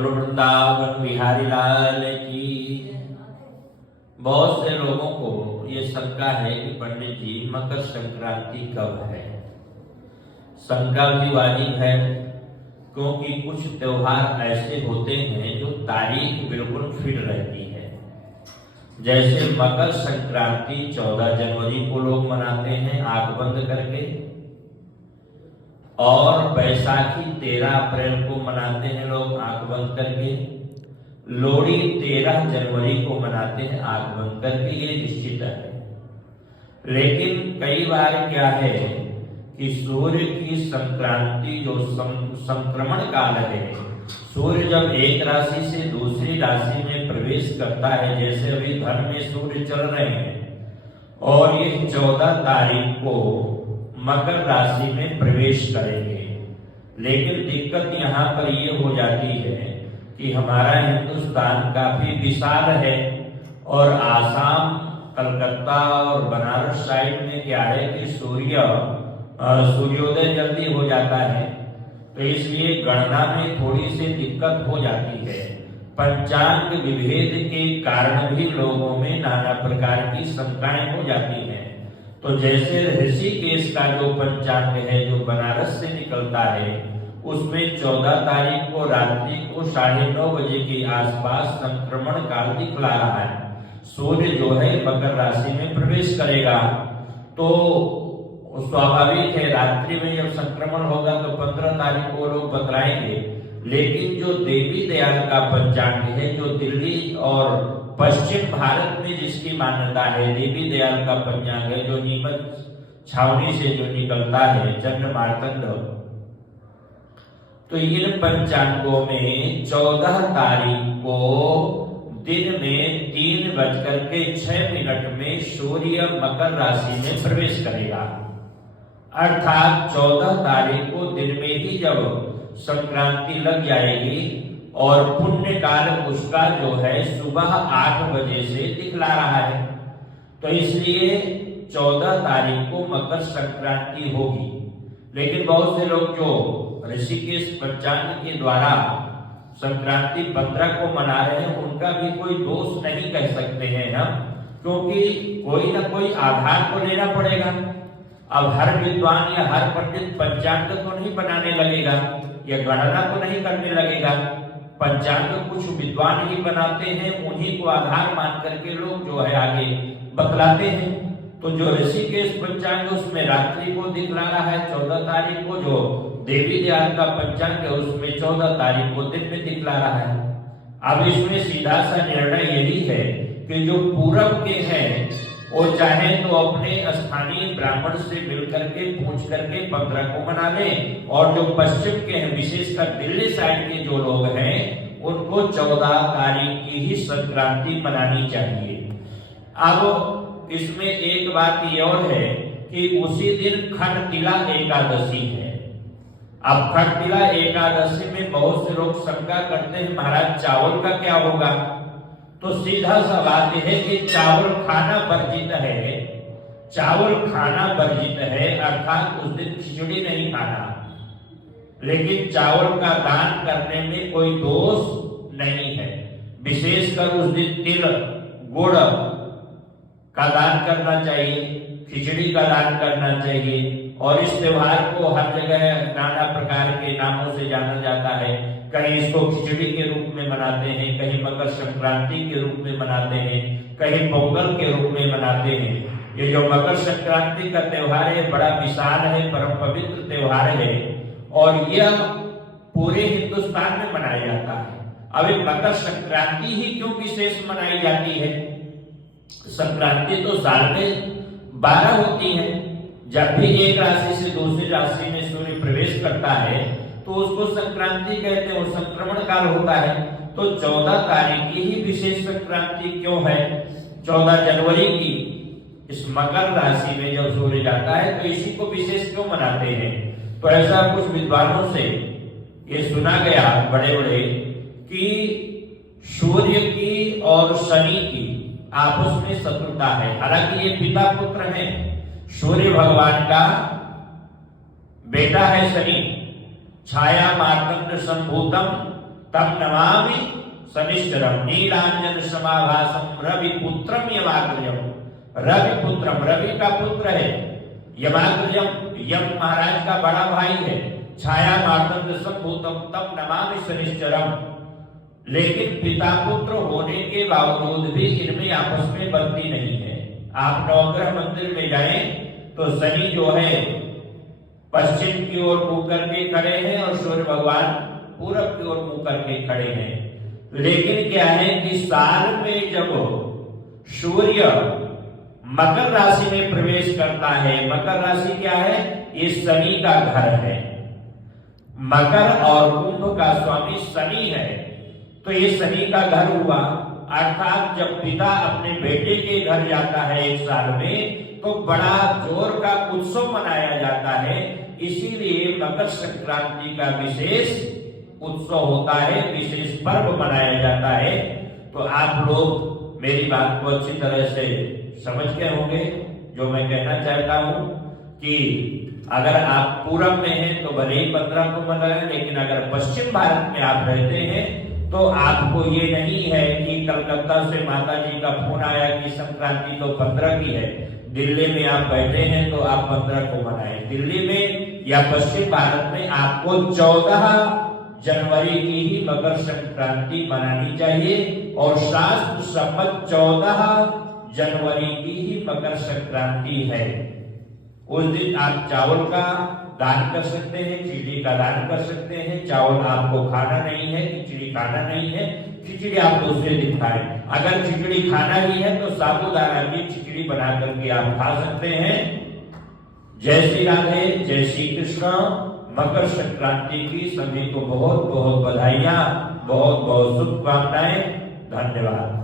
वृंदावन बिहारी लाल की। बहुत से लोगों को ये शंका है कि पंडित जी मकर संक्रांति कब है। शंका भी वाजिब है, क्योंकि कुछ त्योहार ऐसे होते हैं जो तारीख बिल्कुल फिट रहती है। जैसे मकर संक्रांति 14 जनवरी को लोग मनाते हैं आंख बंद करके, और बैसाखी 13 अप्रैल को मनाते हैं लोग आंख बंद करके। लोहड़ी 13 जनवरी को मनाते हैं आंख बंद करके, ये निश्चित है। लेकिन कई बार क्या है कि सूर्य की संक्रांति जो संक्रमण काल है, सूर्य जब एक राशि से दूसरी राशि में प्रवेश करता है, जैसे अभी धन में सूर्य चल रहे हैं और ये 14 तारीख को मकर राशि में प्रवेश करेंगे। लेकिन दिक्कत यहाँ पर ये हो जाती है कि हमारा हिंदुस्तान काफी विशाल है और आसाम, कलकत्ता और बनारस साइड में क्या है कि सूर्योदय जल्दी हो जाता है, तो इसलिए गणना में थोड़ी सी दिक्कत हो जाती है। पंचांग विभेद के कारण भी लोगों में नाना प्रकार की शंकाएं हो जाती हैं। तो जैसे ऋषिकेश का जो पंचांग है जो बनारस से निकलता है, उसमें 14 तारीख को रात्रि को 9:30 बजे के आसपास संक्रमण काल दिखला रहा है। सूर्य जो है मकर राशि में प्रवेश करेगा, तो स्वाभाविक है रात्रि में जब संक्रमण होगा तो 15 तारीख को लोग बतलाएंगे। लेकिन जो देवी दयाल का पंचांग है, जो दिल्ली और पश्चिम भारत में जिसकी मान्यता है, देवी दयाल का पंचांग है जो नीमच छावनी से जो निकलता है चंद्र मार्तंड, तो इन पंचांगों में 14 तारीख को दिन में 3:06 में सूर्य मकर राशि में प्रवेश करेगा। अर्थात 14 तारीख को दिन में ही जब संक्रांति लग जाएगी और पुण्य काल उसका जो है सुबह 8 बजे से दिखला रहा है, तो इसलिए 14 तारीख को मकर संक्रांति होगी। लेकिन बहुत से लोग जो ऋषिकेश पंचांग के द्वारा संक्रांति 15 को मना रहे हैं, उनका भी कोई दोष नहीं कह सकते हैं हम, क्योंकि कोई ना कोई आधार को लेना पड़ेगा। अब हर विद्वान या हर पंडित पंचांग को नहीं बनाने लगेगा या गणना को नहीं करने लगेगा। पंचांग कुछ विद्वान ही बनाते हैं, उन्हीं को आधार मान करके लोग जो है आगे बतलाते हैं। तो जो ऋषिकेश पंचांग उसमें रात्रि को दिखला रहा है 14 तारीख को, जो देवी दयाल का पंचांग है उसमें 14 तारीख को दिन में दिखला रहा है। अब इसमें सीधा सा निर्णय यही है कि जो पूरब के हैं वो चाहे तो अपने स्थानीय ब्राह्मण से मिलकर के पूछ करके 15 को मना लें, और जो पश्चिम के हैं विशेषकर दिल्ली साइड के जो लोग हैं उनको 14 तारीख की ही संक्रांति मनानी चाहिए। अब इसमें एक बात ये और है कि उसी दिन खटतिला एकादशी है। अब खटतिला एकादशी में बहुत से लोग शंका करते हैं महाराज चावल का क्या होगा, तो सीधा सा बात है कि चावल खाना वर्जित है। चावल खाना वर्जित है, अर्थात उस दिन खिचड़ी नहीं खाना, लेकिन चावल का दान करने में कोई दोष नहीं है। विशेषकर उस दिन तिल गुड़ का दान करना चाहिए, खिचड़ी का दान करना चाहिए। और इस त्योहार को हर जगह नाना प्रकार के नामों से जाना जाता है। कहीं इसको खिचड़ी के रूप में मनाते हैं, कहीं मकर संक्रांति के रूप में मनाते हैं, कहीं पोंगल के रूप में मनाते हैं। ये जो मकर संक्रांति का त्योहार है बड़ा विशाल है, परम पवित्र त्योहार है और यह पूरे हिंदुस्तान में मनाया जाता है। अब मकर संक्रांति ही क्यों विशेष मनाई जाती है? संक्रांति तो साल में 12 होती है। जब भी एक राशि से दूसरी राशि में सूर्य प्रवेश करता है तो उसको संक्रांति कहते हैं, और संक्रमण काल होता है। तो 14 तारीख की ही विशेष संक्रांति क्यों है? 14 जनवरी की इस मकर राशि में जब सूर्य जाता है तो इसी को विशेष क्यों मनाते हैं? तो ऐसा कुछ विद्वानों से ये सुना गया बड़े बड़े कि सूर्य की और शनि की आपस में शत्रुता है। हालांकि ये पिता पुत्र हैं, सूर्य भगवान का बेटा है शनि, छाया मार्तंड संभूतम तम नमामि शनिश्चरम नीलांजन समाभासम रवि पुत्रम यमाग्रजम। रवि पुत्रम, रवि का पुत्र है। यमाग्रजम, यम महाराज का बड़ा भाई है। छाया मार्तंड संभूतम तम नमामि शनिश्चरम। लेकिन पिता पुत्र होने के बावजूद भी इनमें आपस में बनती नहीं है। आप नवग्रह मंदिर में जाएं तो शनि जो है पश्चिम की ओर मुंह करके खड़े हैं और सूर्य भगवान पूरब की ओर मुंह करके खड़े हैं। लेकिन क्या है कि साल में जब सूर्य मकर राशि में प्रवेश करता है, मकर राशि क्या है? ये शनि का घर है। मकर और कुंभ का स्वामी शनि है, तो ये शनि का घर हुआ। अर्थात जब पिता अपने बेटे के घर जाता है एक साल में, तो बड़ा जोर का उत्सव मनाया जाता है। इसीलिए मकर संक्रांति का विशेष उत्सव होता है, विशेष पर्व मनाया जाता है। तो आप लोग मेरी बात को अच्छी तरह से समझ गए होंगे। जो मैं कहना चाहता हूं कि अगर आप पूरब में हैं तो भले ही 15 को मनाएं, लेकिन अगर पश्चिम भारत में आप रहते हैं तो आपको ये नहीं है कि कलकत्ता से माता जी का फोन आया कि संक्रांति तो 15 की है। दिल्ली में आप बैठे हैं तो आप 15 को मनाएं। दिल्ली में या पश्चिम भारत में आपको 14 जनवरी की ही मकर संक्रांति मनानी चाहिए और शास्त्र सम्मत 14 जनवरी की ही मकर संक्रांति है। उस दिन आप चावल का दान कर सकते हैं, खिचड़ी का दान कर सकते हैं। चावल आपको खाना नहीं है, खिचड़ी खाना नहीं है, खिचड़ी आप दूसरे दिन खाएं। अगर खिचड़ी खाना ही है तो साबूदाना की खिचड़ी बना करके आप खा सकते हैं। जय श्री राधे, जय श्री कृष्ण। मकर संक्रांति की सभी को बहुत बहुत बधाइयां, बहुत बहुत शुभकामनाएं। धन्यवाद।